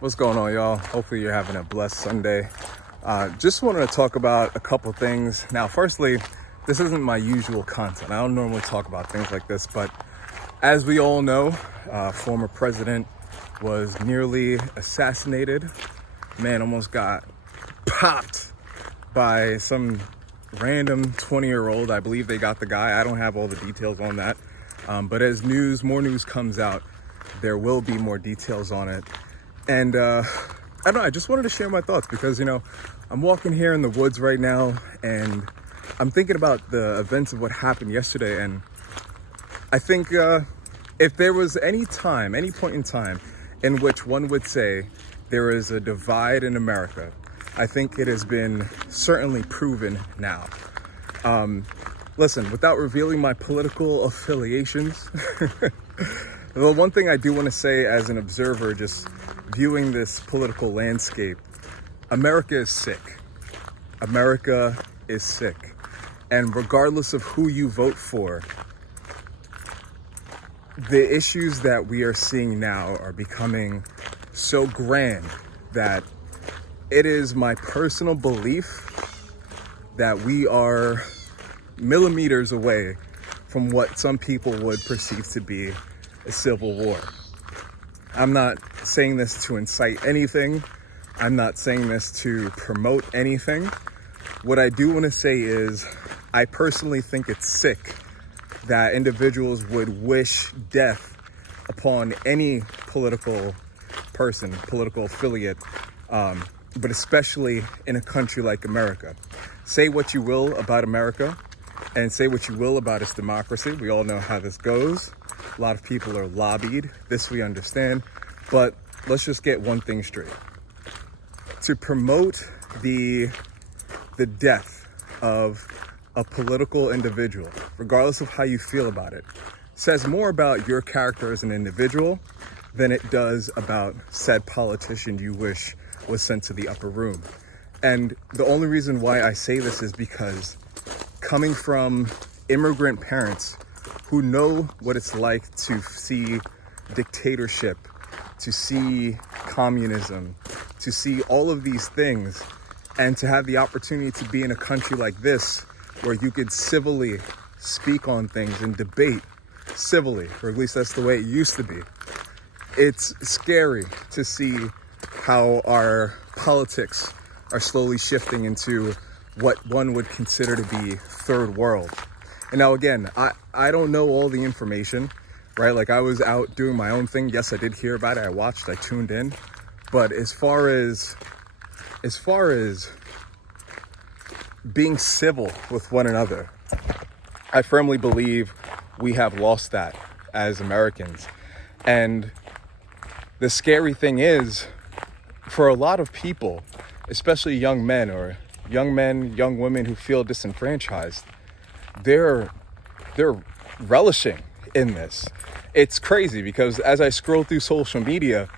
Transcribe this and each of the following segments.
What's going on, y'all? Hopefully you're having a blessed Sunday. Just wanted to talk about a couple things. Now, firstly, this isn't my usual content. I don't normally talk about things like this, but as we all know, former president was nearly assassinated. Man almost got popped by some random 20-year-old. I believe they got the guy. I don't have all the details on that. But as more news comes out, there will be more details on it. And I don't know, I just wanted to share my thoughts because, I'm walking here in the woods right now and I'm thinking about the events of what happened yesterday. And I think if there was any point in time in which one would say there is a divide in America, I think it has been certainly proven now. Listen, without revealing my political affiliations, the one thing I do want to say as an observer, just viewing this political landscape, America is sick. America is sick. And regardless of who you vote for, the issues that we are seeing now are becoming so grand that it is my personal belief that we are millimeters away from what some people would perceive to be a civil war. I'm not saying this to incite anything. I'm not saying this to promote anything. What I do want to say is I personally think it's sick that individuals would wish death upon any political person, political affiliate, but especially in a country like America. Say what you will about America and say what you will about its democracy. We all know how this goes. A lot of people are lobbied. This we understand. But let's just get one thing straight. To promote the death of a political individual, regardless of how you feel about it, says more about your character as an individual than it does about said politician you wish was sent to the upper room. And the only reason why I say this is because coming from immigrant parents who know what it's like to see dictatorship, to see communism, to see all of these things, and to have the opportunity to be in a country like this where you could civilly speak on things and debate civilly, or at least that's the way it used to be. It's scary to see how our politics are slowly shifting into what one would consider to be third world. And now again, I don't know all the information, right? Like I was out doing my own thing. Yes, I did hear about it. I watched, I tuned in. But as far as being civil with one another, I firmly believe we have lost that as Americans. And the scary thing is, for a lot of people, especially young men, young women who feel disenfranchised, they're relishing in this. It's crazy because as I scroll through social media,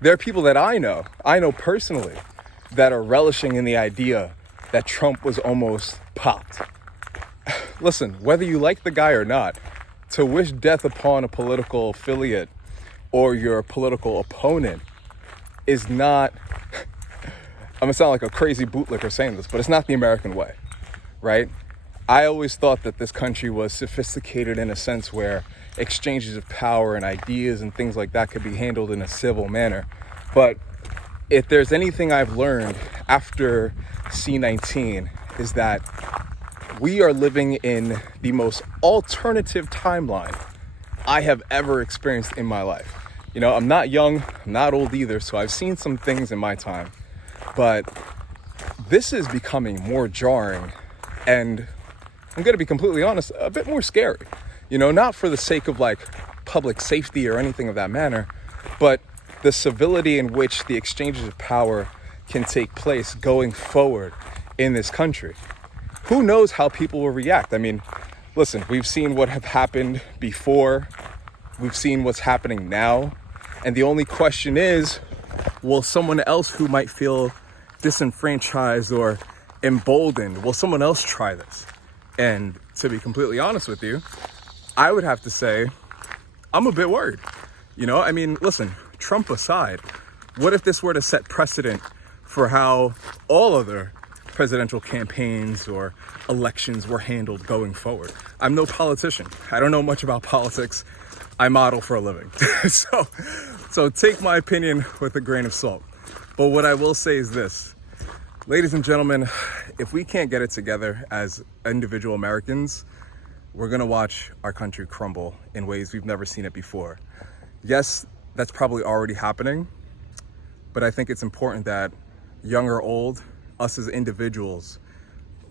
there are people that I know personally, that are relishing in the idea that Trump was almost popped. Listen, whether you like the guy or not, to wish death upon a political affiliate or your political opponent is not, I'm gonna sound like a crazy bootlicker saying this, but it's not the American way, right? I always thought that this country was sophisticated in a sense where exchanges of power and ideas and things like that could be handled in a civil manner. But if there's anything I've learned after C-19 is that we are living in the most alternative timeline I have ever experienced in my life. I'm not young, I'm not old either, so I've seen some things in my time. But this is becoming more jarring and, I'm going to be completely honest, a bit more scary. Not for the sake of like public safety or anything of that manner, but the civility in which the exchanges of power can take place going forward in this country. Who knows how people will react? I mean, listen, we've seen what have happened before. We've seen what's happening now. And the only question is, will someone else who might feel disenfranchised or emboldened, will someone else try this? And to be completely honest with you, I would have to say I'm a bit worried. Listen, Trump aside, What if this were to set precedent for how all other presidential campaigns or elections were handled going forward? I'm no politician. I don't know much about politics. I model for a living. So take my opinion with a grain of salt. But what I will say is this, ladies and gentlemen, if we can't get it together as individual Americans, we're gonna watch our country crumble in ways we've never seen it before. Yes, that's probably already happening, but I think it's important that young or old, us as individuals,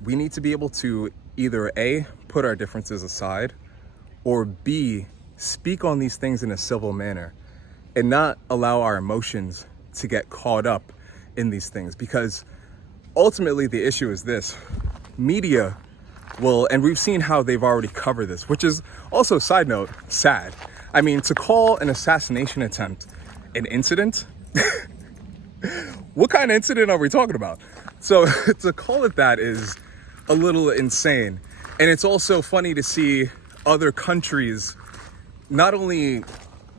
we need to be able to either A, put our differences aside, or B, speak on these things in a civil manner and not allow our emotions to get caught up in these things. Because ultimately the issue is this, media will, and we've seen how they've already covered this, which is also, side note, sad. I mean, to call an assassination attempt an incident, what kind of incident are we talking about? So to call it that is a little insane. And it's also funny to see other countries not only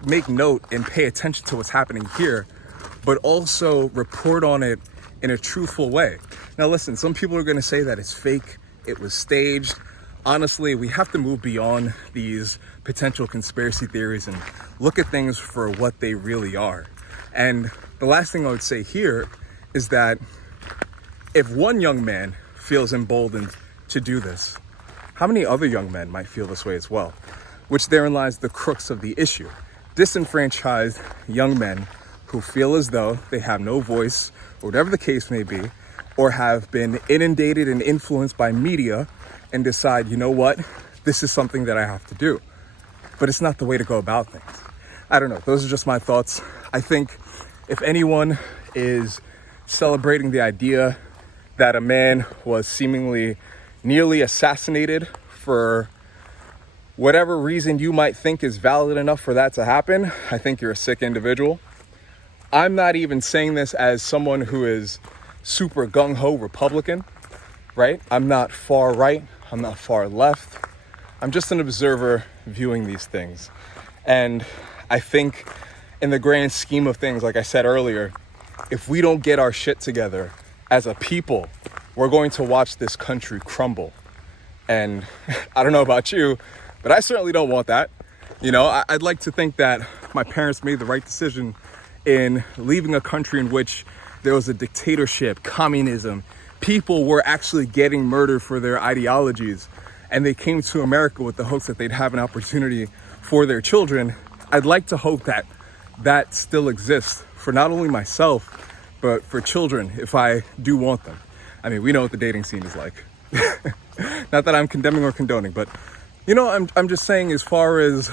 make note and pay attention to what's happening here, but also report on it in a truthful way. Now listen, some people are gonna say that it's fake, it was staged. Honestly, we have to move beyond these potential conspiracy theories and look at things for what they really are. And the last thing I would say here is that if one young man feels emboldened to do this, how many other young men might feel this way as well? Which therein lies the crux of the issue. Disenfranchised young men who feel as though they have no voice, or whatever the case may be, or have been inundated and influenced by media and decide, you know what, this is something that I have to do. But it's not the way to go about things. I don't know, those are just my thoughts. I think if anyone is celebrating the idea that a man was seemingly nearly assassinated for whatever reason you might think is valid enough for that to happen, I think you're a sick individual. I'm not even saying this as someone who is super gung-ho Republican, right? I'm not far right, I'm not far left. I'm just an observer viewing these things. And I think in the grand scheme of things, like I said earlier, if we don't get our shit together as a people, we're going to watch this country crumble. And I don't know about you, but I certainly don't want that. You know, I'd like to think that my parents made the right decision in leaving a country in which there was a dictatorship, communism, people were actually getting murdered for their ideologies, and they came to America with the hopes that they'd have an opportunity for their children. I'd like to hope that that still exists for not only myself, but for children if I do want them. I mean, we know what the dating scene is like. Not that I'm condemning or condoning, but you know, I'm just saying as far as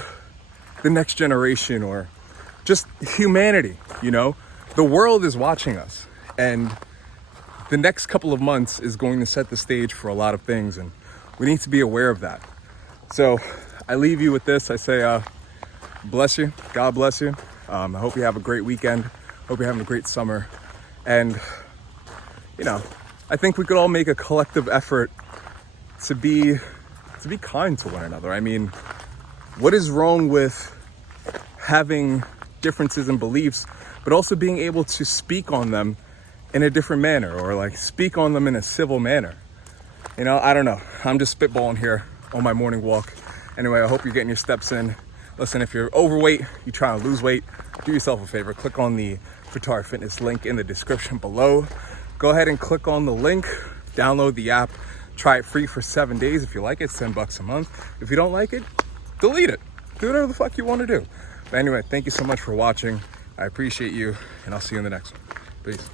the next generation or just humanity, you know, the world is watching us, and the next couple of months is going to set the stage for a lot of things, and we need to be aware of that. So I leave you with this. I say, bless you. God bless you. I hope you have a great weekend. Hope you're having a great summer. And, you know, I think we could all make a collective effort to be kind to one another. I mean, what is wrong with having differences in beliefs, but also being able to speak on them in a different manner, or like speak on them in a civil manner? You know, I don't know. I'm just spitballing here on my morning walk. Anyway, I hope you're getting your steps in. Listen, if you're overweight, you try to lose weight, do yourself a favor. Click on the Fatara Fitness link in the description below. Go ahead and click on the link, download the app, try it free for 7 days. If you like it, it's $10 a month. If you don't like it, delete it. Do whatever the fuck you want to do. But anyway, thank you so much for watching. I appreciate you, and I'll see you in the next one. Peace.